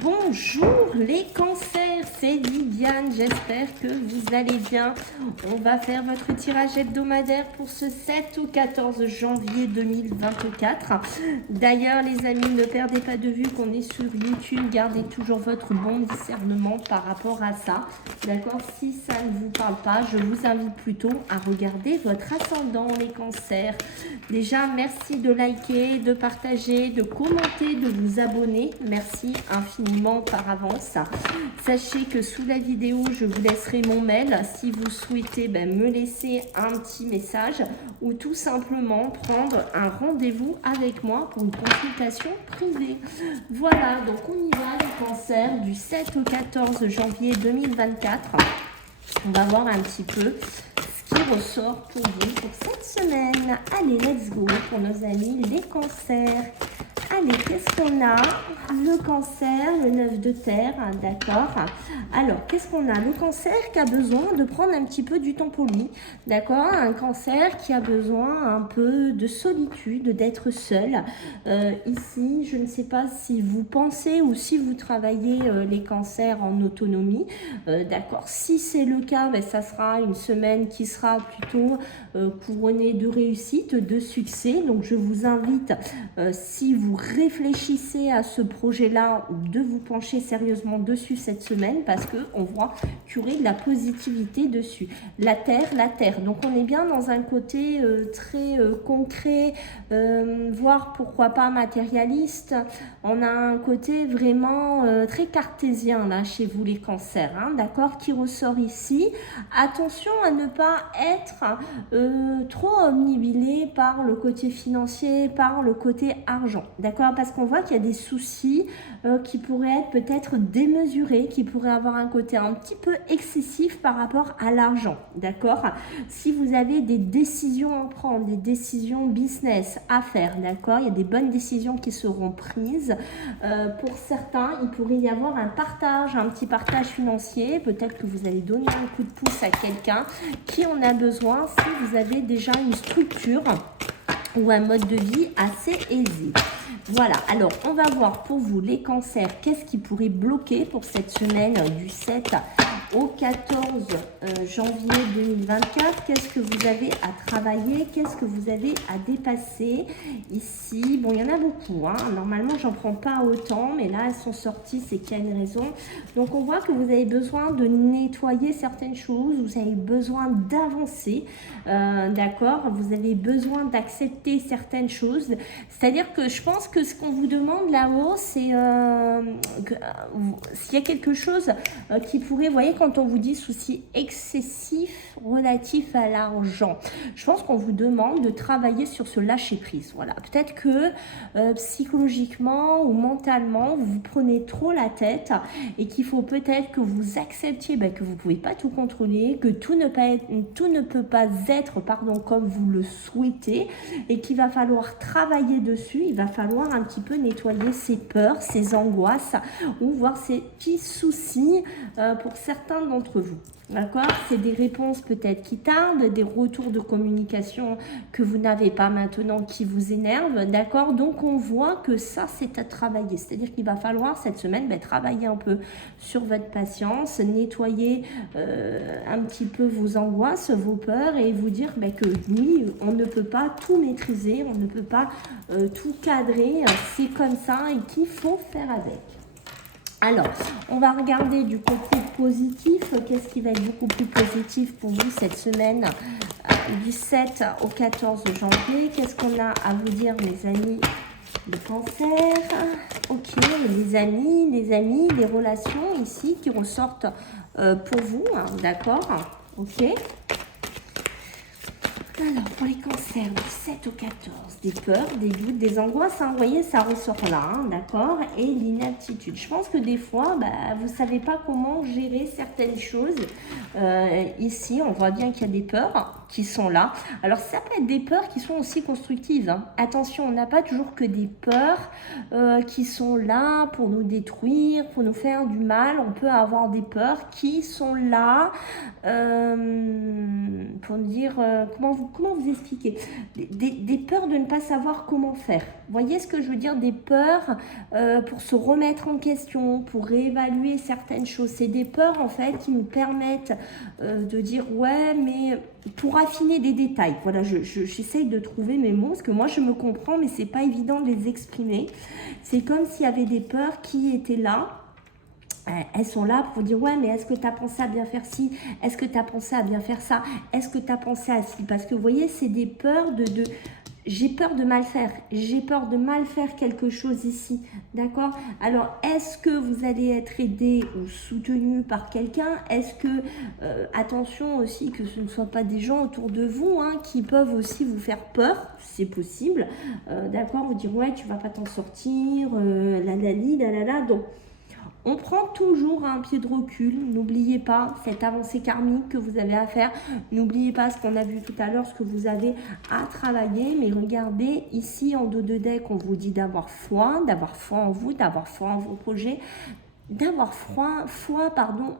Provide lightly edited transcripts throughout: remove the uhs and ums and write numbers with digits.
Bonjour les cancers, c'est Liliane, j'espère que vous allez bien. On va faire votre tirage hebdomadaire pour ce 7 au 14 janvier 2024. D'ailleurs les amis, ne perdez pas de vue qu'on est sur YouTube, gardez toujours votre bon discernement par rapport à ça. D'accord? Si ça ne vous parle pas, je vous invite plutôt à regarder votre ascendant les cancers. Déjà, merci de liker, de partager, de commenter, de vous abonner. Merci infiniment par avance. Sachez que sous la vidéo, je vous laisserai mon mail si vous souhaitez me laisser un petit message ou tout simplement prendre un rendez-vous avec moi pour une consultation privée. Voilà, donc on y va les cancers du 7 au 14 janvier 2024. On va voir un petit peu ce qui ressort pour vous pour cette semaine. Allez, let's go pour nos amis les cancers. Allez, qu'est-ce qu'on a? Le cancer, le 9 de terre, d'accord. Alors, qu'est-ce qu'on a? Le cancer qui a besoin de prendre un petit peu du temps pour lui, d'accord. Un cancer qui a besoin un peu de solitude, d'être seul. Ici, je ne sais pas si vous pensez ou si vous travaillez les cancers en autonomie, d'accord. Si c'est le cas, ça sera une semaine qui sera plutôt couronnée de réussite, de succès. Donc, je vous invite, si vous réfléchissez à ce projet-là, de vous pencher sérieusement dessus cette semaine parce qu'on voit qu'il y aurait de la positivité dessus. La terre. Donc, on est bien dans un côté très concret, voire pourquoi pas matérialiste. On a un côté vraiment très cartésien là chez vous les cancers, hein, d'accord, qui ressort ici. Attention à ne pas être trop omnibilé par le côté financier, par le côté argent, d'accord, parce qu'on voit qu'il y a des soucis qui pourraient être peut-être démesurés, qui pourraient avoir un côté un petit peu excessif par rapport à l'argent, d'accord. Si vous avez des décisions à prendre, des décisions business à faire, d'accord, il y a des bonnes décisions qui seront prises. Pour certains, il pourrait y avoir un partage, un petit partage financier, peut-être que vous allez donner un coup de pouce à quelqu'un qui en a besoin si vous avez déjà une structure ou un mode de vie assez aisé. Voilà, alors on va voir pour vous les cancers, qu'est-ce qui pourrait bloquer pour cette semaine du 7 au 14 janvier 2024. Qu'est-ce que vous avez à travailler? Qu'est-ce que vous avez à dépasser ici? Bon, il y en a beaucoup, hein. Normalement, j'en prends pas autant, mais là, elles sont sorties, c'est qu'il y a une raison. Donc, on voit que vous avez besoin de nettoyer certaines choses, vous avez besoin d'avancer, d'accord? Vous avez besoin d'accepter certaines choses. C'est-à-dire que je pense que ce qu'on vous demande là-haut, c'est s'il y a quelque chose qui pourrait, vous voyez, quand on vous dit souci excessif relatif à l'argent, je pense qu'on vous demande de travailler sur ce lâcher-prise. Voilà, peut-être que psychologiquement ou mentalement, vous prenez trop la tête et qu'il faut peut-être que vous acceptiez que vous ne pouvez pas tout contrôler, que tout ne peut pas être comme vous le souhaitez et qu'il va falloir travailler dessus. Il va falloir un petit peu nettoyer ses peurs, ses angoisses ou voir ces petits soucis pour certains d'entre vous. D'accord? C'est des réponses peut-être qui tardent, des retours de communication que vous n'avez pas maintenant qui vous énervent. D'accord? Donc, on voit que ça, c'est à travailler. C'est-à-dire qu'il va falloir cette semaine travailler un peu sur votre patience, nettoyer un petit peu vos angoisses, vos peurs et vous dire que oui, on ne peut pas tout maîtriser, on ne peut pas tout cadrer. C'est comme ça et qu'il faut faire avec. Alors, on va regarder du côté positif. Qu'est-ce qui va être beaucoup plus positif pour vous cette semaine du 7 au 14 janvier? Qu'est-ce qu'on a à vous dire, mes amis, les cancers? Ok, les amis, les relations ici qui ressortent pour vous, hein, d'accord? Ok. Alors, pour les cancers, du 7 au 14, des peurs, des doutes, des angoisses, hein, vous voyez, ça ressort là, hein, d'accord? Et l'inaptitude. Je pense que des fois, vous ne savez pas comment gérer certaines choses. Ici, on voit bien qu'il y a des peurs qui sont là. Alors ça peut être des peurs qui sont aussi constructives, hein. Attention, on n'a pas toujours que des peurs qui sont là pour nous détruire, pour nous faire du mal. On peut avoir des peurs qui sont là pour dire, comment vous expliquer, des peurs de ne pas savoir comment faire. Vous voyez ce que je veux dire? Des peurs pour se remettre en question, pour réévaluer certaines choses. C'est des peurs en fait qui nous permettent de dire ouais, mais pour affiner des détails. Voilà, j'essaye de trouver mes mots parce que moi je me comprends, mais c'est pas évident de les exprimer. C'est comme s'il y avait des peurs qui étaient là. Elles sont là pour dire ouais, mais est-ce que tu as pensé à bien faire ci? Est-ce que tu as pensé à bien faire ça? Est-ce que tu as pensé à ci? Parce que vous voyez, c'est des peurs de j'ai peur de mal faire, j'ai peur de mal faire quelque chose ici, d'accord? Alors, est-ce que vous allez être aidé ou soutenu par quelqu'un? Est-ce que, attention aussi que ce ne soient pas des gens autour de vous hein, qui peuvent aussi vous faire peur, c'est possible, d'accord? Vous dire ouais, tu vas pas t'en sortir, la la la, donc on prend toujours un pied de recul. N'oubliez pas cette avancée karmique que vous avez à faire. N'oubliez pas ce qu'on a vu tout à l'heure, ce que vous avez à travailler. Mais regardez, ici en dos de deck, on vous dit d'avoir foi en vous, d'avoir foi en vos projets, d'avoir foi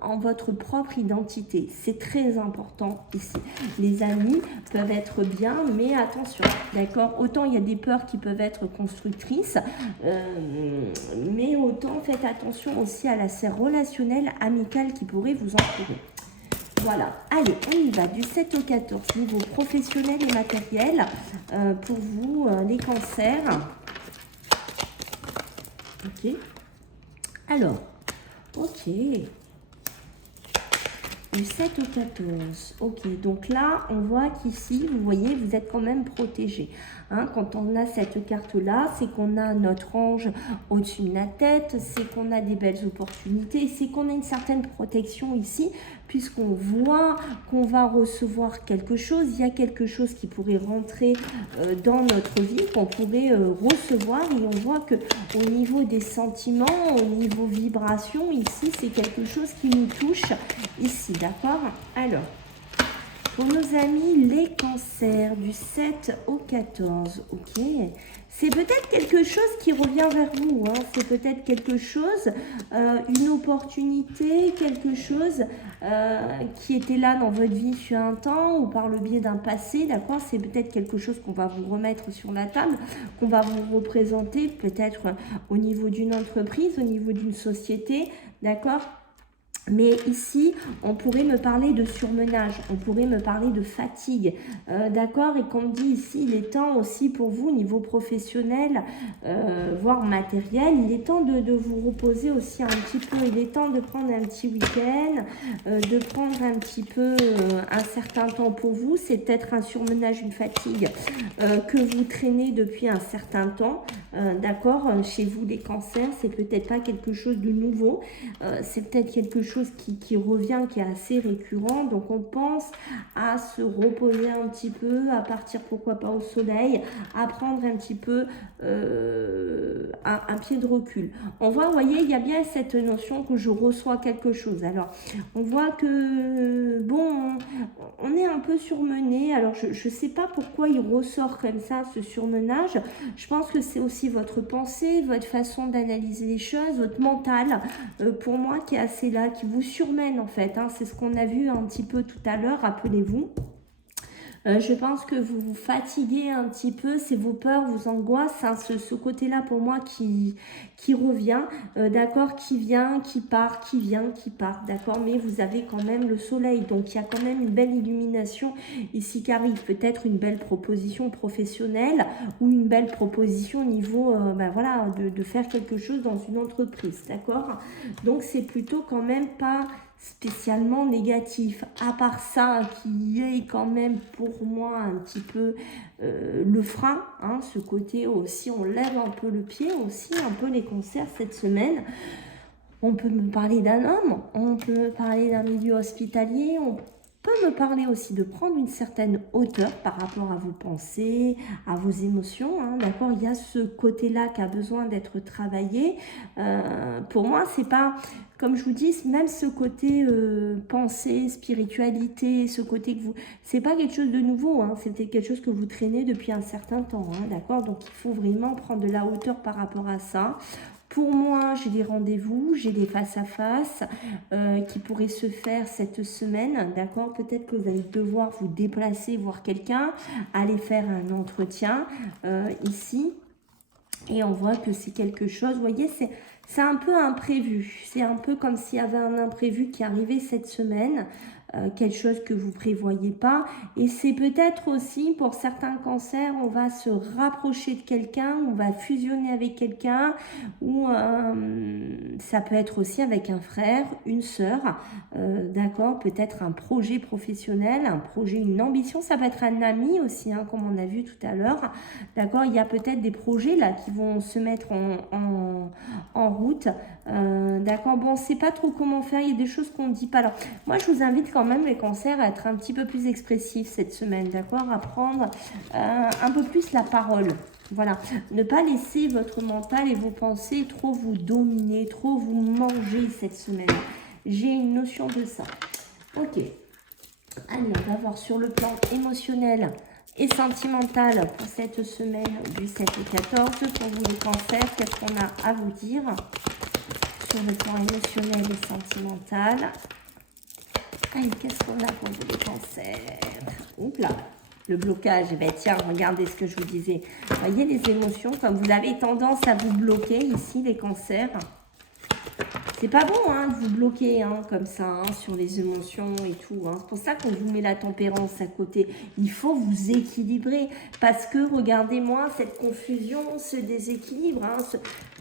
en votre propre identité. C'est très important ici. Les amis peuvent être bien, mais attention, d'accord? Autant il y a des peurs qui peuvent être constructrices, mais autant faites attention aussi à la sphère relationnelle, amicale qui pourrait vous entourer. Voilà, allez, on y va du 7 au 14, niveau professionnel et matériel, pour vous, les cancers. Ok. Alors, ok. Du 7 au 14. Ok, donc là, on voit qu'ici, vous voyez, vous êtes quand même protégé. Hein, quand on a cette carte-là, c'est qu'on a notre ange au-dessus de la tête, c'est qu'on a des belles opportunités, c'est qu'on a une certaine protection ici, puisqu'on voit qu'on va recevoir quelque chose. Il y a quelque chose qui pourrait rentrer dans notre vie, qu'on pourrait recevoir. Et on voit que au niveau des sentiments, au niveau vibration, ici, c'est quelque chose qui nous touche ici, d'accord? Alors, pour nos amis les cancers, du 7 au 14, ok? C'est peut-être quelque chose qui revient vers vous, hein. C'est peut-être quelque chose, une opportunité, quelque chose qui était là dans votre vie sur un temps ou par le biais d'un passé, d'accord? C'est peut-être quelque chose qu'on va vous remettre sur la table, qu'on va vous représenter peut-être au niveau d'une entreprise, au niveau d'une société, d'accord? Mais ici, on pourrait me parler de surmenage, on pourrait me parler de fatigue, d'accord? Et qu'on me dit ici, il est temps aussi pour vous, au niveau professionnel, voire matériel, il est temps de vous reposer aussi un petit peu. Il est temps de prendre un petit week-end, de prendre un petit peu un certain temps pour vous. C'est peut-être un surmenage, une fatigue que vous traînez depuis un certain temps, d'accord? Chez vous, les cancers, c'est peut-être pas quelque chose de nouveau, c'est peut-être quelque chose qui revient, qui est assez récurrent. Donc on pense à se reposer un petit peu, à partir pourquoi pas au soleil, à prendre un petit peu un pied de recul. On voit, vous voyez, il y a bien cette notion que je reçois quelque chose. Alors on voit que bon, on est un peu surmené. Alors je sais pas pourquoi il ressort comme ça, ce surmenage. Je pense que c'est aussi votre pensée, votre façon d'analyser les choses, votre mental, pour moi, qui est assez là, qui vous surmène en fait, hein. C'est ce qu'on a vu un petit peu tout à l'heure, rappelez-vous. Je pense que vous vous fatiguez un petit peu, c'est vos peurs, vos angoisses, hein, ce côté-là pour moi qui revient, d'accord, qui vient, qui part, qui vient, qui part, d'accord, mais vous avez quand même le soleil, donc il y a quand même une belle illumination ici qui arrive, peut-être une belle proposition professionnelle ou une belle proposition au niveau, voilà, de faire quelque chose dans une entreprise, d'accord, donc c'est plutôt quand même pas spécialement négatif, à part ça qui est quand même pour moi un petit peu le frein, hein, ce côté aussi, on lève un peu le pied aussi, un peu les cancers cette semaine. On peut me parler d'un homme, on peut me parler d'un milieu hospitalier, peut me parler aussi de prendre une certaine hauteur par rapport à vos pensées, à vos émotions, hein, d'accord? Il y a ce côté-là qui a besoin d'être travaillé. Pour moi, c'est pas, comme je vous dis, même ce côté pensée, spiritualité, ce côté que vous... C'est pas quelque chose de nouveau, hein, c'était quelque chose que vous traînez depuis un certain temps, hein, d'accord? Donc, il faut vraiment prendre de la hauteur par rapport à ça. Pour moi, j'ai des rendez-vous, j'ai des face-à-face qui pourraient se faire cette semaine, d'accord? Peut-être que vous allez devoir vous déplacer, voir quelqu'un, aller faire un entretien ici. Et on voit que c'est quelque chose, vous voyez, c'est un peu imprévu. C'est un peu comme s'il y avait un imprévu qui arrivait cette semaine. Quelque chose que vous ne prévoyez pas. Et c'est peut-être aussi, pour certains cancers, on va se rapprocher de quelqu'un, on va fusionner avec quelqu'un, ou ça peut être aussi avec un frère, une sœur, d'accord, peut-être un projet professionnel, un projet, une ambition, ça peut être un ami aussi, hein, comme on a vu tout à l'heure, d'accord, il y a peut-être des projets là qui vont se mettre en route, d'accord, bon, on ne sait pas trop comment faire, il y a des choses qu'on ne dit pas. Alors, moi, je vous invite quand même les cancers à être un petit peu plus expressifs cette semaine, d'accord, à prendre un peu plus la parole. Voilà, ne pas laisser votre mental et vos pensées trop vous dominer, trop vous manger cette semaine. J'ai une notion de ça. Ok, allez, on va voir sur le plan émotionnel et sentimental pour cette semaine du 7 au 14. Pour vous les cancers, qu'est-ce qu'on a à vous dire sur le plan émotionnel et sentimental? Allez, qu'est-ce qu'on a pour vous les cancers? Oups là, le blocage. Eh bien, tiens, regardez ce que je vous disais. Voyez les émotions, comme vous avez tendance à vous bloquer ici, les cancers. C'est pas bon hein, de vous bloquer hein, comme ça hein, sur les émotions et tout. Hein. C'est pour ça qu'on vous met la tempérance à côté. Il faut vous équilibrer parce que, regardez-moi, cette confusion, ce déséquilibre. Hein,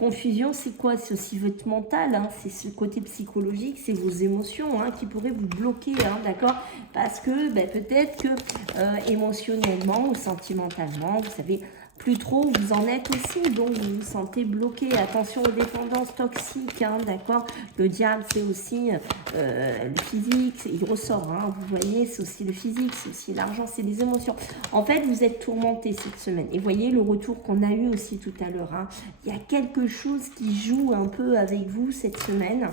confusion, c'est quoi? C'est aussi votre mental. Hein, c'est ce côté psychologique, c'est vos émotions hein, qui pourraient vous bloquer. Hein, d'accord? Parce que ben, peut-être que émotionnellement ou sentimentalement, vous savez... plus trop, vous en êtes aussi, donc vous vous sentez bloqué. Attention aux dépendances toxiques, hein, d'accord? Le diable, c'est aussi le physique, il ressort, hein, vous voyez, c'est aussi le physique, c'est aussi l'argent, c'est les émotions. En fait, vous êtes tourmenté cette semaine. Et voyez le retour qu'on a eu aussi tout à l'heure. Hein. Il y a quelque chose qui joue un peu avec vous cette semaine,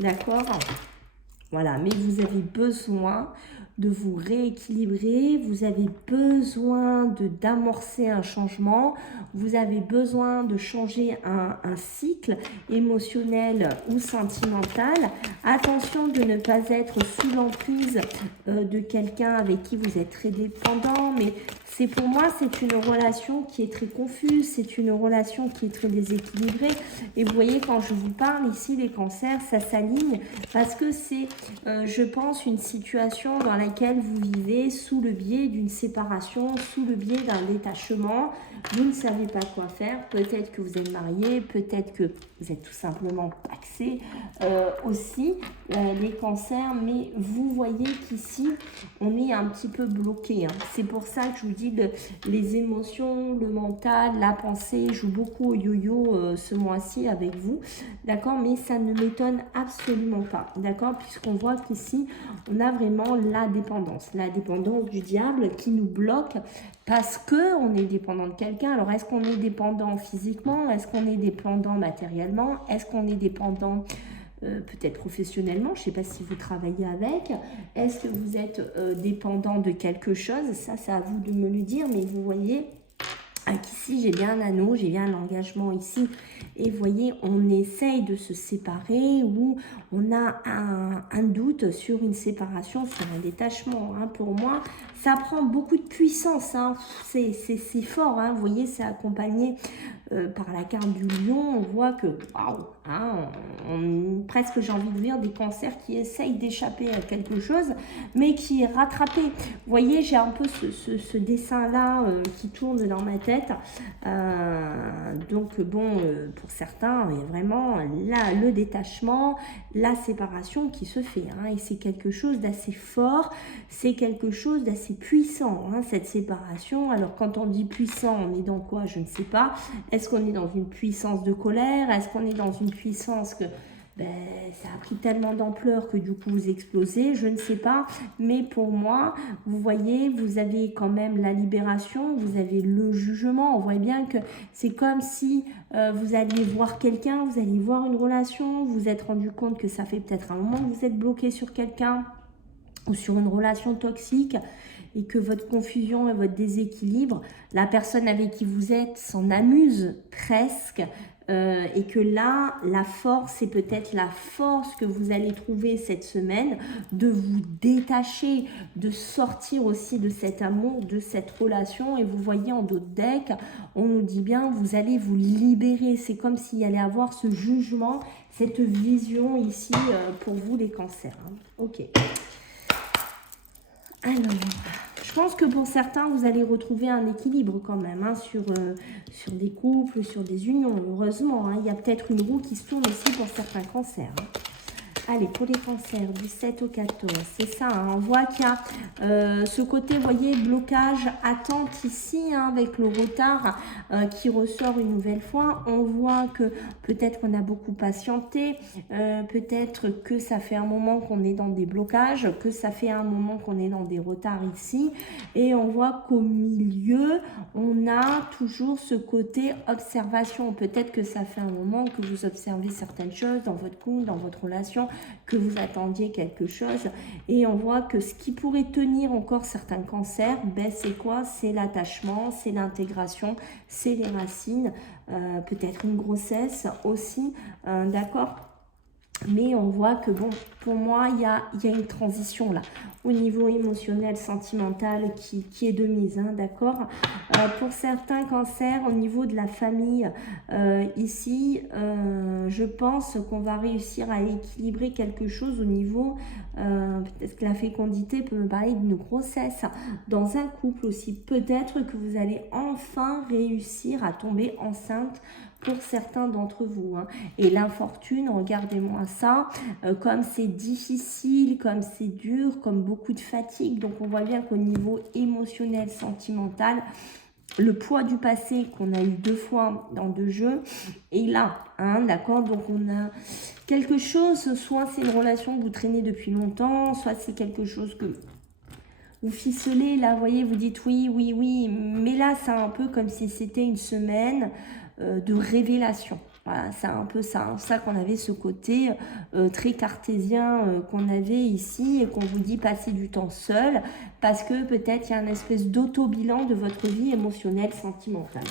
d'accord? Voilà, mais vous avez besoin de vous rééquilibrer, vous avez besoin d'amorcer un changement, vous avez besoin de changer un cycle émotionnel ou sentimental. Attention de ne pas être sous l'emprise de quelqu'un avec qui vous êtes très dépendant, mais c'est pour moi, c'est une relation qui est très confuse, c'est une relation qui est très déséquilibrée. Et vous voyez, quand je vous parle ici, les cancers, ça s'aligne parce que c'est, je pense, une situation dans laquelle vous vivez sous le biais d'une séparation, sous le biais d'un détachement. Vous ne savez pas quoi faire. Peut-être que vous êtes marié, peut-être que vous êtes tout simplement paxé aussi, les cancers. Mais vous voyez qu'ici, on est un petit peu bloqué. Hein. C'est pour ça que je vous dis les émotions, le mental, la pensée jouent beaucoup au yo-yo ce mois-ci avec vous. D'accord? Mais ça ne m'étonne absolument pas. D'accord? Puisqu'on voit qu'ici, on a vraiment la dépendance du diable qui nous bloque parce qu'on est dépendant de quelqu'un. Alors, est-ce qu'on est dépendant physiquement? Est-ce qu'on est dépendant matériellement? Est-ce qu'on est dépendant peut-être professionnellement? Je ne sais pas si vous travaillez avec. Est-ce que vous êtes dépendant de quelque chose? Ça, c'est à vous de me le dire. Mais vous voyez, ici, j'ai bien un anneau, j'ai bien l'engagement ici. Et vous voyez, on essaye de se séparer ou on a un doute sur une séparation, sur un détachement. Hein. Pour moi, ça prend beaucoup de puissance. Hein. C'est fort. Hein. Vous voyez, c'est accompagné par la carte du lion. On voit que, waouh, hein, presque j'ai envie de dire des cancers qui essayent d'échapper à quelque chose, mais qui est rattrapé. Vous voyez, j'ai un peu ce dessin-là qui tourne dans ma tête. Donc, bon, pour certains, il y a vraiment là, le détachement, la séparation qui se fait. Hein, et c'est quelque chose d'assez fort, c'est quelque chose d'assez puissant, hein, cette séparation. Alors, quand on dit puissant, on est dans quoi? Je ne sais pas. Est-ce qu'on est dans une puissance de colère? Est-ce qu'on est dans une puissance ben, ça a pris tellement d'ampleur que du coup vous explosez, je ne sais pas. Mais pour moi, vous voyez, vous avez quand même la libération, vous avez le jugement. On voit bien que c'est comme si vous alliez voir quelqu'un, vous alliez voir une relation, vous vous êtes rendu compte que ça fait peut-être un moment que vous êtes bloqué sur quelqu'un ou sur une relation toxique et que votre confusion et votre déséquilibre, la personne avec qui vous êtes s'en amuse presque, et que là, la force, c'est peut-être la force que vous allez trouver cette semaine de vous détacher, de sortir aussi de cet amour, de cette relation. Et vous voyez en d'autres decks, on nous dit bien, vous allez vous libérer. C'est comme s'il allait avoir ce jugement, cette vision ici pour vous les cancers. Hein. Ok. Alors, je pense que pour certains, vous allez retrouver un équilibre quand même hein, sur des couples, sur des unions. Heureusement, hein, il y a peut-être une roue qui se tourne aussi pour certains cancers. Hein. Allez, pour les cancers, du 7 au 14, c'est ça, hein, on voit qu'il y a ce côté, vous voyez, blocage, attente ici, hein, avec le retard qui ressort une nouvelle fois. On voit que peut-être qu'on a beaucoup patienté, peut-être que ça fait un moment qu'on est dans des blocages, que ça fait un moment qu'on est dans des retards ici. Et on voit qu'au milieu, on a toujours ce côté observation. Peut-être que ça fait un moment que vous observez certaines choses dans votre couple, dans votre relation, que vous attendiez quelque chose et on voit que ce qui pourrait tenir encore certains cancers, ben c'est quoi? C'est l'attachement, c'est l'intégration, c'est les racines, peut-être une grossesse aussi, d'accord? Mais on voit que, bon, pour moi, il y a une transition là, au niveau émotionnel, sentimental, qui est de mise, hein, d'accord. Pour certains cancers, au niveau de la famille, ici, je pense qu'on va réussir à équilibrer quelque chose au niveau, peut-être que la fécondité peut me parler d'une grossesse. Dans un couple aussi, peut-être que vous allez enfin réussir à tomber enceinte pour certains d'entre vous. Hein. Et l'infortune, regardez-moi ça, comme c'est difficile, comme c'est dur, comme beaucoup de fatigue. Donc on voit bien qu'au niveau émotionnel, sentimental, le poids du passé qu'on a eu 2 fois dans 2 jeux est là, hein, d'accord. Donc on a quelque chose, soit c'est une relation que vous traînez depuis longtemps, soit c'est quelque chose que vous ficelez, là, vous voyez, vous dites oui, oui, oui, mais là, c'est un peu comme si c'était une semaine de révélation. Voilà, c'est un peu ça, hein, ça qu'on avait ce côté très cartésien qu'on avait ici et qu'on vous dit passer du temps seul parce que peut-être il y a une espèce d'auto-bilan de votre vie émotionnelle, sentimentale.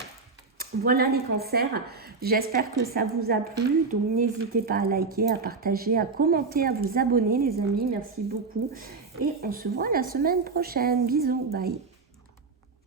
Voilà les cancers, j'espère que ça vous a plu, donc n'hésitez pas à liker, à partager, à commenter, à vous abonner les amis, merci beaucoup et on se voit la semaine prochaine, bisous, bye.